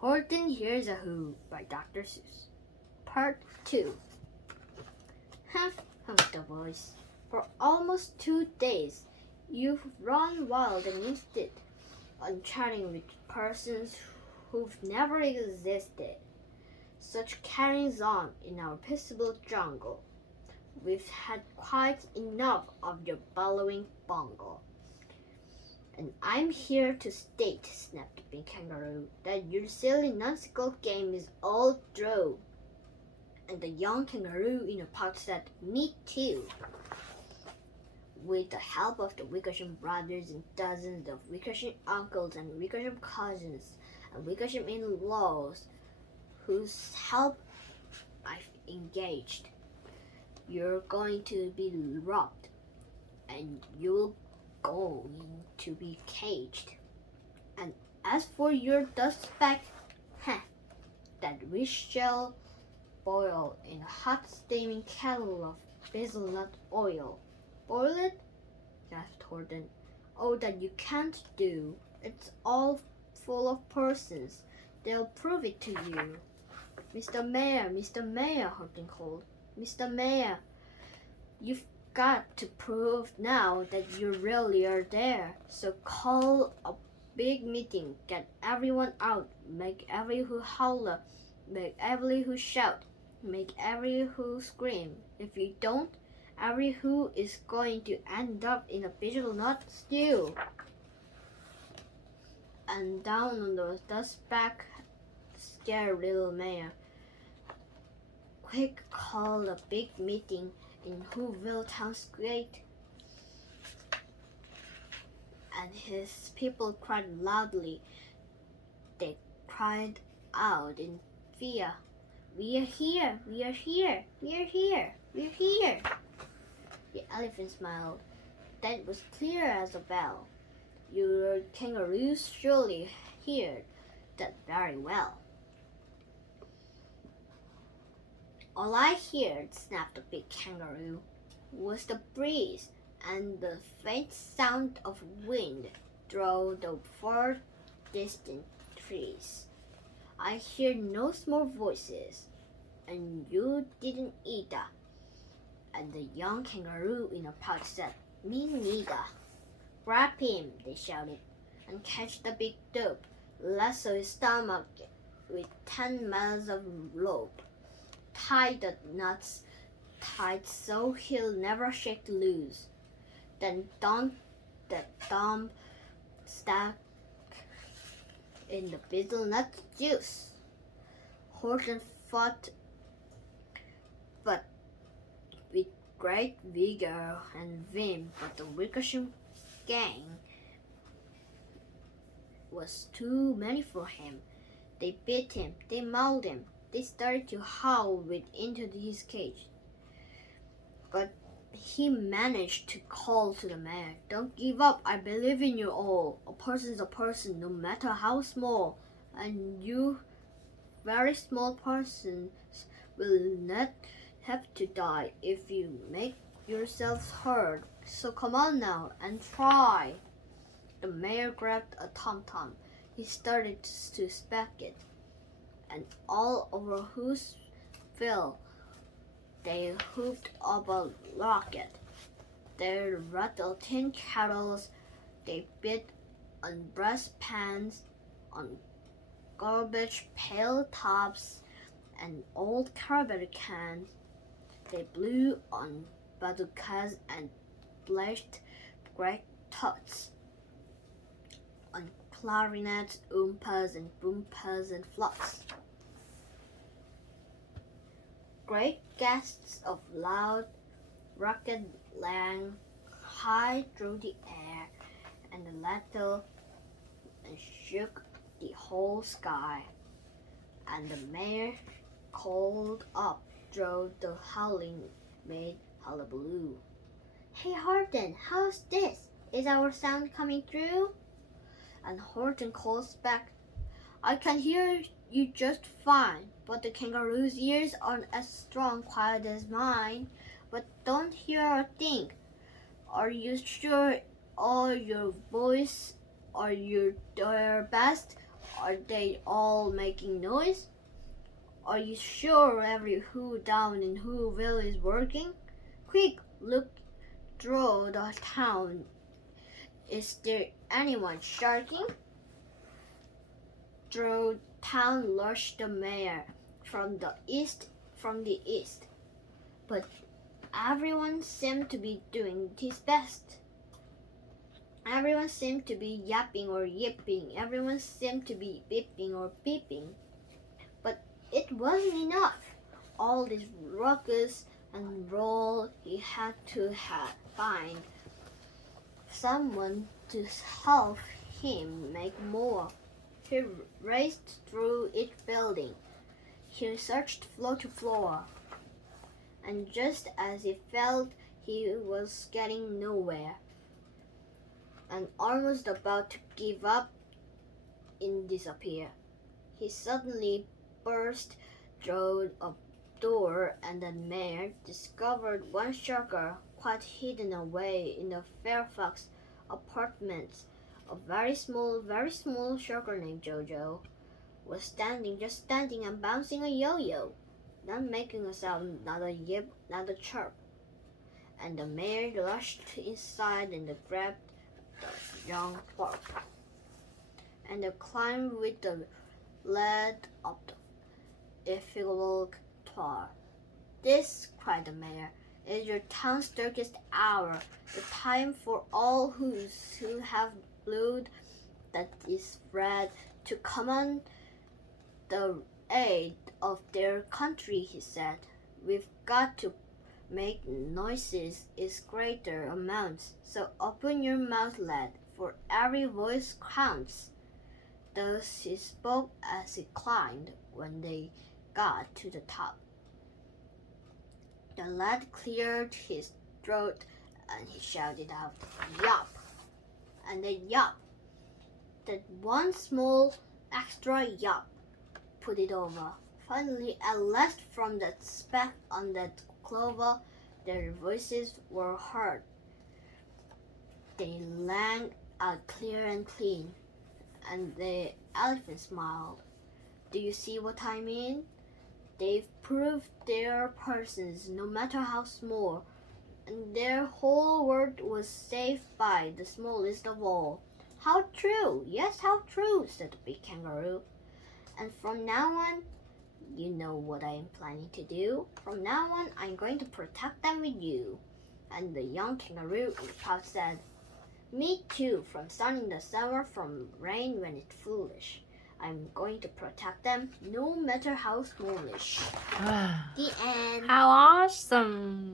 Horton Hears a Who by Dr. Seuss Part 2. Humph, humphed the voice. For almost 2 days you've run wild and instant on chatting with persons who've never existed. Such carryings on in our peaceable jungle. We've had quite enough of your bellowing bungle. And I'm here to state, snapped the big kangaroo, that your silly nonsensical game is all through. And the young kangaroo in a pouch said, Me too. With the help of the Wickersham brothers and dozens of Wickersham uncles and Wickersham cousins and Wickersham in-laws, whose help I've engaged, you're going to be robbed, and you're going to be caged. And as for your dust speck, that we shall boil in a hot steaming kettle of hazelnut oil. Boil it? Gasped Horton. Oh, that you can't do. It's all full of persons. They'll prove it to you. Mr. Mayor, Horton called. Mr. Mayor, you've got to prove now that you really are there. So call a big meeting, get everyone out, make every who holler, make every who shout, make every who scream. If you don't, every who is going to end up in a hazelnut stew. And down on the dustback, scared little mayor. Quick, call a big meeting in Whoville Town Square. And his people cried loudly. They cried out in fear. We are here, we are here, we are here, we are here. The elephant smiled. That was clear as a bell. Your kangaroos surely heard that very well. All I heard, snapped the big kangaroo, was the breeze and the faint sound of wind through the far distant trees. I hear no small voices, and you didn't either. And the young kangaroo in a pouch said, Me neither. Grab him, they shouted, and catch the big dope, lasso his stomach with 10 miles of rope. Tie the nuts tight so he'll never shake loose. Then dump the thumb stack in the hazelnut juice. Horton fought, but with great vigor and vim, but the Wickersham gang was too many for him. They beat him, they mauled him, they started to howl into his cage. But he managed to call to the mayor, Don't give up, I believe in you all. A person's a person, no matter how small. And you very small persons will not have to die if you make yourselves heard. So come on now and try. The mayor grabbed a tom-tom. He started to smack it, and all over Whoville they hooped up a rocket. They rattled tin kettles, they beat on brass pans, on garbage pail tops, and old carburetor cans. They blew on bazookas and splashed great tots, on clarinets, oompas and boompas and flutes. Great gusts of loud, rugged lang high through the air, and the rattle and shook the whole sky. And the mayor called up through the howling made hullabaloo. Hey Horton, how's this? Is our sound coming through? And Horton calls back, I can hear you just fine, but the kangaroo's ears aren't as strong quiet as mine, but don't hear a thing. Are you sure all your voice are your best, Are they all making noise? Are you sure every who down in Whoville is working? Quick, look through the town. Is there anyone sharking? Through town rushed the mayor from the east. But everyone seemed to be doing his best. Everyone seemed to be yapping or yipping. Everyone seemed to be beeping or beeping. But it wasn't enough. All this ruckus and roll, he had to find someone to help him make more. He raced through each building. He searched floor to floor. And just as he felt he was getting nowhere and almost about to give up and disappear, he suddenly burst through a door, and the mayor discovered one sharker quite hidden away in the Fairfax apartments. A very small sharker named Jojo was just standing and bouncing a yo-yo, not making a sound, not a yip, not a chirp. And the mayor rushed inside and grabbed the young pup and climbed with the lad up the Eiffel Tower. This, cried the mayor, is your town's darkest hour, the time for all who have blood that is red to come on the aid of their country, he said. We've got to make noises in greater amounts, so open your mouth, lad, for every voice counts. Thus he spoke as he climbed. When they got to the top, the lad cleared his throat and he shouted out, "Yup!" And then yup. That one small extra yup put it over. Finally, at last, from that speck on that clover, their voices were heard. They rang out clear and clean, and the elephant smiled. Do you see what I mean? They've proved their persons, no matter how small, and their whole world was saved by the smallest of all. How true! Yes, how true, said the big kangaroo. And from now on, you know what I am planning to do. From now on, I'm going to protect them with you. And the young kangaroo in the crowd said, Me too, from sun in the summer, from rain when it's foolish. I'm going to protect them, no matter how smallish. The end. How awesome!